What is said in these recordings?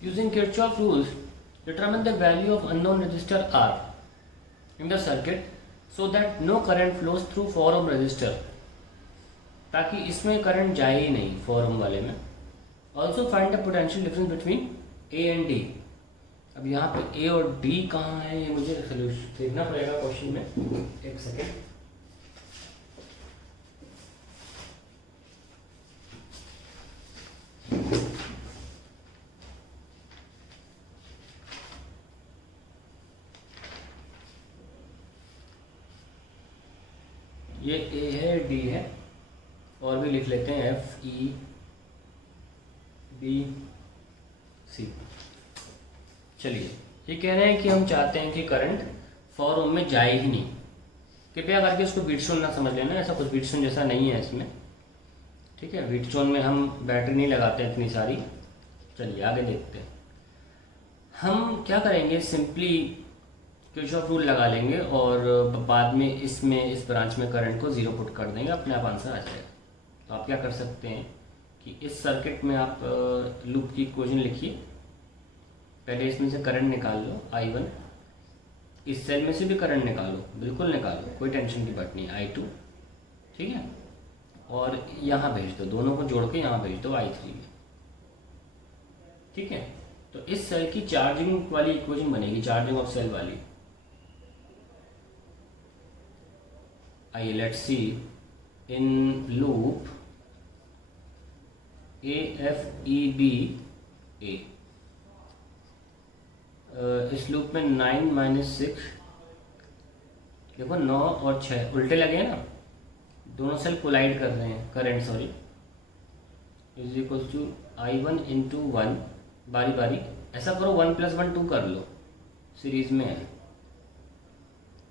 Using Kirchhoff rules, determine the value of unknown resistor R in the circuit so that no current flows through 4 ohm resistor, ताकि इसमें current जाए ही नहीं 4 ohm वाले में. Also find the potential difference between A and D. अब यहाँ पे A और D कहाँ है ये मुझे सोल्यूशन देखना पड़ेगा क्वेश्चन में. एक सेकेंड. ये A है, D है, और भी लिख लेते हैं F E B C. चलिए, ये कह रहे हैं कि हम चाहते हैं कि करंट 4 ओम में जाए ही नहीं. कृपया करके इसको व्हीटस्टोन ना समझ लेना, ऐसा कुछ व्हीटस्टोन जैसा नहीं है इसमें. ठीक है, व्हीटस्टोन में हम बैटरी नहीं लगाते इतनी सारी. चलिए आगे देखते हैं. हम क्या करेंगे, सिंपली किरचॉफ रूल लगा लेंगे और बाद में इसमें इस ब्रांच में करंट को 0 पुट कर देंगे, अपने आप आंसर आ जाएगा. तो आप क्या कर सकते हैं कि इस सर्किट में आप लूप की इक्वेशन लिखिए. पहले इसमें से करंट निकाल लो I1, इस सेल में से भी करंट निकालो, बिल्कुल निकालो, कोई टेंशन की बात नहीं. I2, ठीक है, और यहाँ भेज दो, दोनों को जोड़ के यहाँ भेज दो I3 में. ठीक है, तो इस सेल की चार्जिंग वाली इक्वेशन बनेगी, चार्जिंग ऑफ सेल वाली. आइए let's see in loop AFEBA. इस लूप में 9 - 6, देखो 9 और 6 उल्टे लगे हैं ना, दोनों सेल कोलाइड कर रहे हैं. Current sorry is equal to I1 × 1, बारी बारी. ऐसा करो 1 + 1 2 कर लो, सीरीज में है.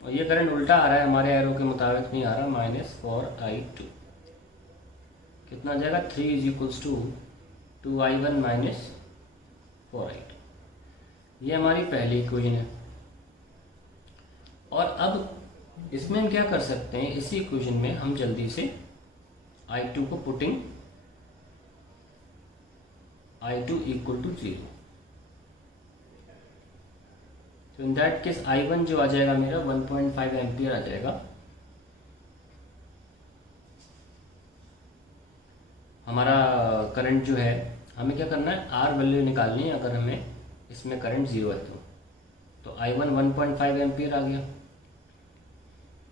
और ये करंट उल्टा आ रहा है, हमारे एरो के मुताबिक नहीं आ रहा. -4I2 कितना आ जाएगा, 3 = 2I1 - 4I2. ये हमारी पहली इक्वेशन है. और अब इसमें हम क्या कर सकते हैं, इसी इक्वेशन में हम जल्दी से I2 को पुटिंग I2 = 0. तो इन दैट केस I1 जो आ जाएगा मेरा 1.5 एम्पियर आ जाएगा. हमारा करंट जो है, हमें क्या करना है, R वैल्यू निकालनी है. अगर हमें इसमें करंट 0 है तो I1 1.5 एम्पियर आ गया.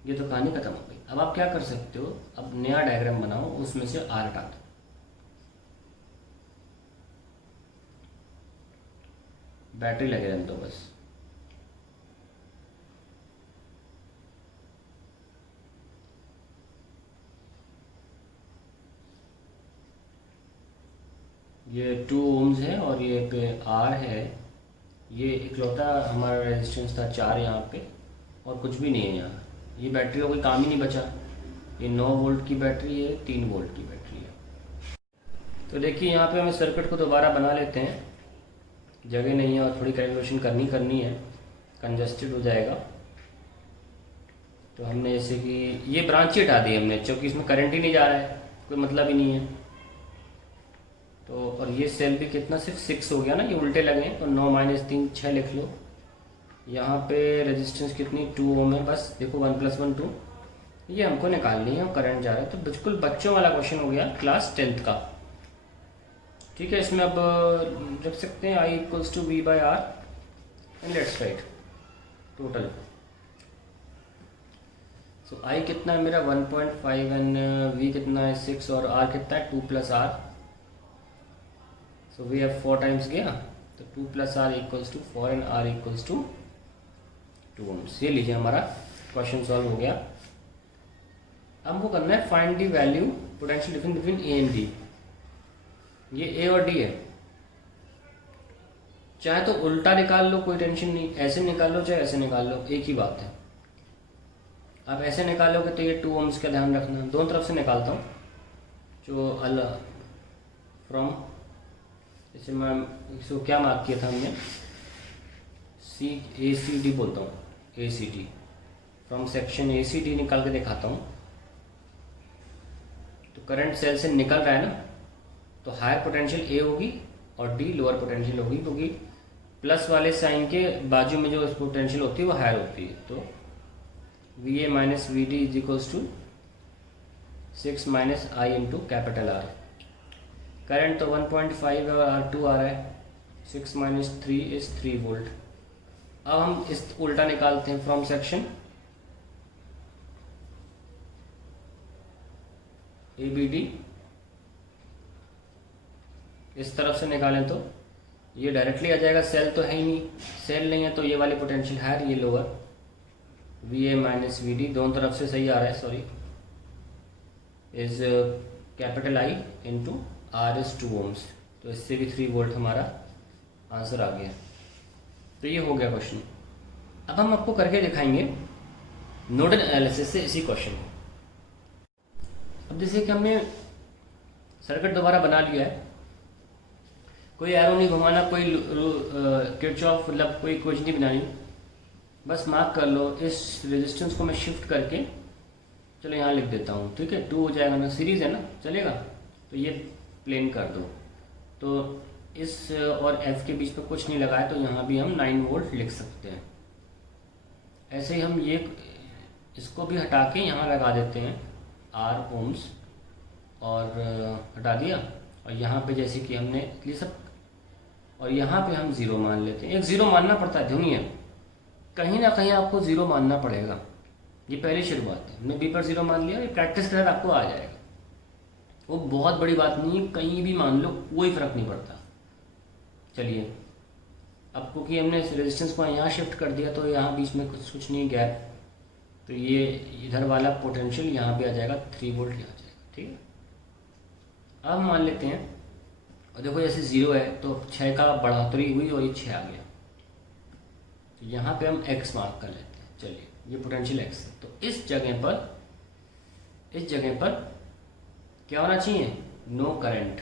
ये तो कहानी खत्म हो गई. अब आप क्या कर सकते हो, अब नया डायग्राम बनाओ, उसमें से R हटा दो. बैटरी लगे रहने दो बस. ये 2 ohms है और ये पे R है. ये इकलौता हमारा रेजिस्टेंस था 4 यहाँ पे, और कुछ भी नहीं है यहाँ. ये बैटरी का कोई काम ही नहीं बचा. ये 9 वोल्ट की बैटरी है, 3 वोल्ट की बैटरी है. तो देखिए यहाँ पे हमें सर्किट को दोबारा बना लेते हैं. जगह नहीं है और थोड़ी कैलकुलेशन करनी है, कंजस्टेड हो जाएगा. तो हमने जैसे कि ये ब्रांच ही हटा दी हमने, क्योंकि इसमें करंट ही नहीं जा रहा है, कोई मतलब ही नहीं है. तो और ये सेल भी कितना, सिर्फ 6 हो गया ना, ये उल्टे लगे हैं. तो 9 - 3 6 लिख लो. यहाँ पे रेजिस्टेंस कितनी, 2 ओम है बस. देखो 1 + 1 2, ये हमको निकालनी है और करंट जा रहा है. तो बिल्कुल बच्चों वाला क्वेश्चन हो गया, क्लास 10th का. ठीक है, इसमें अब रख सकते हैं I = V/R and let's write total. So I कितना है मेरा 1.5 एंड V कितना है 6 और R कितना है 2 + R. So we have 4 times गया, तो 2 + R = 4 एंड R = 2 ohms. ये लीजिए हमारा क्वेश्चन सॉल्व हो गया. हमको करना है find the value potential difference between A and D. ये A और D है. चाहे तो उल्टा निकाल लो, कोई टेंशन नहीं, ऐसे निकाल लो चाहे ऐसे निकाल लो, एक ही बात है. आप ऐसे निकालोगे तो ये 2 ohms का ध्यान रखना. दोनों तरफ से निकालता हूँ, जो अलग फ्रॉम, जैसे मैं इसको क्या मार्क किया था हमने, ACD बोलता हूँ, ACD फ्रॉम सेक्शन ACD निकाल के दिखाता हूँ. तो करंट सेल से निकल रहा है ना, तो हायर पोटेंशियल A होगी और डी लोअर पोटेंशियल होगी, क्योंकि प्लस वाले साइन के बाजू में जो पोटेंशियल होती है वो हायर होती है। तो V A minus V D is equals to 6 minus I into capital R. Current तो 1.5 और R2 आ रहा है, 6 माइनस 3 इज 3 वोल्ट। अब हम इस उल्टा निकालते हैं from section A B D, इस तरफ से निकालें तो ये डायरेक्टली आ जाएगा, सेल तो है ही नहीं, सेल नहीं है तो ये वाली पोटेंशियल हायर, ये lower, V A minus V D दोनों तरफ से सही आ रहा है, sorry, is capital I into R is 2 ohms, तो इससे भी 3 वोल्ट हमारा आंसर आ गया। तो ये हो गया क्वेश्चन। अब हम आपको करके दिखाएंगे नोडल एनालिसिस से इसी क्वेश्चन को। अब जैसे कि हमने सर्किट दोबारा बना लिया है, कोई एरो नहीं घुमाना, कोई किरचॉफ मतलब कोई इक्वेशन नहीं बनानी, बस मार्क कर लो। इस रेजिस्टेंस को मैं शिफ्ट करके चलो यहाँ लिख देता हूँ, ठीक है, 2 हो जाएगा ना, सीरीज है ना, चलेगा। तो ये प्लेन कर दो, तो इस और एफ के बीच में कुछ नहीं लगाया, तो यहाँ भी हम 9 वोल्ट लिख सकते हैं। ऐसे ही हम ये इसको भी हटा के यहाँ लगा देते हैं R ohms, और हटा दिया, और यहाँ पे जैसे कि हमने ये सब, और यहाँ पे हम 0 मान लेते हैं। एक 0 मानना पड़ता है, ध्वनि है, कहीं ना कहीं आपको 0 मानना पड़ेगा। ये पहली शुरुआत है, हमने बी पर 0 मान लिया, ये प्रैक्टिस के साथ आपको आ जाएगा। वो बहुत बड़ी बात नहीं है, कहीं भी मान लो, कोई फर्क नहीं पड़ता। चलिए, अब क्योंकि हमने रेजिस्टेंस को यहाँ शिफ्ट कर दिया, तो यहाँ बीच में कुछ नहीं गैप, तो ये इधर वाला पोटेंशियल यहाँ भी आ जाएगा, 3 वोल्ट यहाँ आ जाएगा, ठीक है। अब मान लेते हैं, और देखो जैसे 0 है तो 6 का बढ़ोतरी हुई और ये 6 आ गया, तो यहाँ पे हम x मार्क कर लेते हैं। चलिए, ये पोटेंशियल x है, तो इस जगह पर क्या होना चाहिए, नो करंट,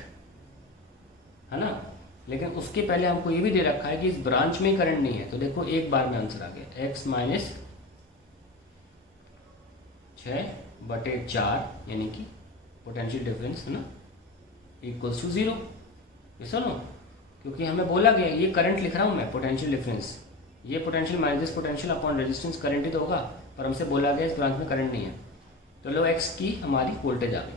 है ना। लेकिन उसके पहले हमको ये भी दे रखा है कि इस ब्रांच में करंट नहीं है, तो देखो एक बार में आंसर आ गया, x माइनस 6/4 यानी कि पोटेंशियल डिफरेंस, है ना, इक्वल्स टू 0। ये सुनो, क्योंकि हमें बोला गया, ये करंट लिख रहा हूँ मैं, पोटेंशियल डिफरेंस, ये potential minus this potential upon resistance current ही तो होगा, पर हमसे बोला गया इस ब्रांच में करंट नहीं है। तो लो x की हमारी वोल्टेज आ गई,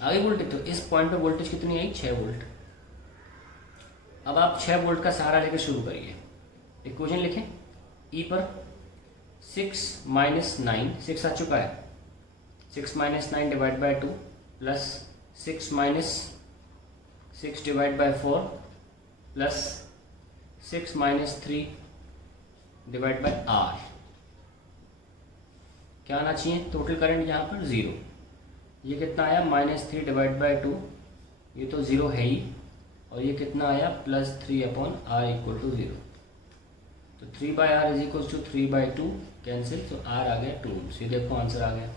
आगे वोल्टेज, तो इस पॉइंट पे वोल्टेज कितनी आई, 6 वोल्ट। अब आप 6 वोल्ट का सहारा लेकर शुरू करिए, इक्वेशन लिखें, ई पर 6 माइनस 9, 6 आ चुका है, 6 minus 9 divide by 2 plus 6 minus 6 divide by 4 plus 6 minus 3 divide by R. क्या आना चाहिए, टोटल करंट यहाँ पर 0। ये कितना आया, -3 डिवाइड बाई 2, ये तो 0 है ही, और ये कितना आया, +3 अपॉन आर इक्वल टू 0। तो 3 by R is equal to 3/2 cancel, तो आर आ गया 2 ohms। ये देखो आंसर आ गया।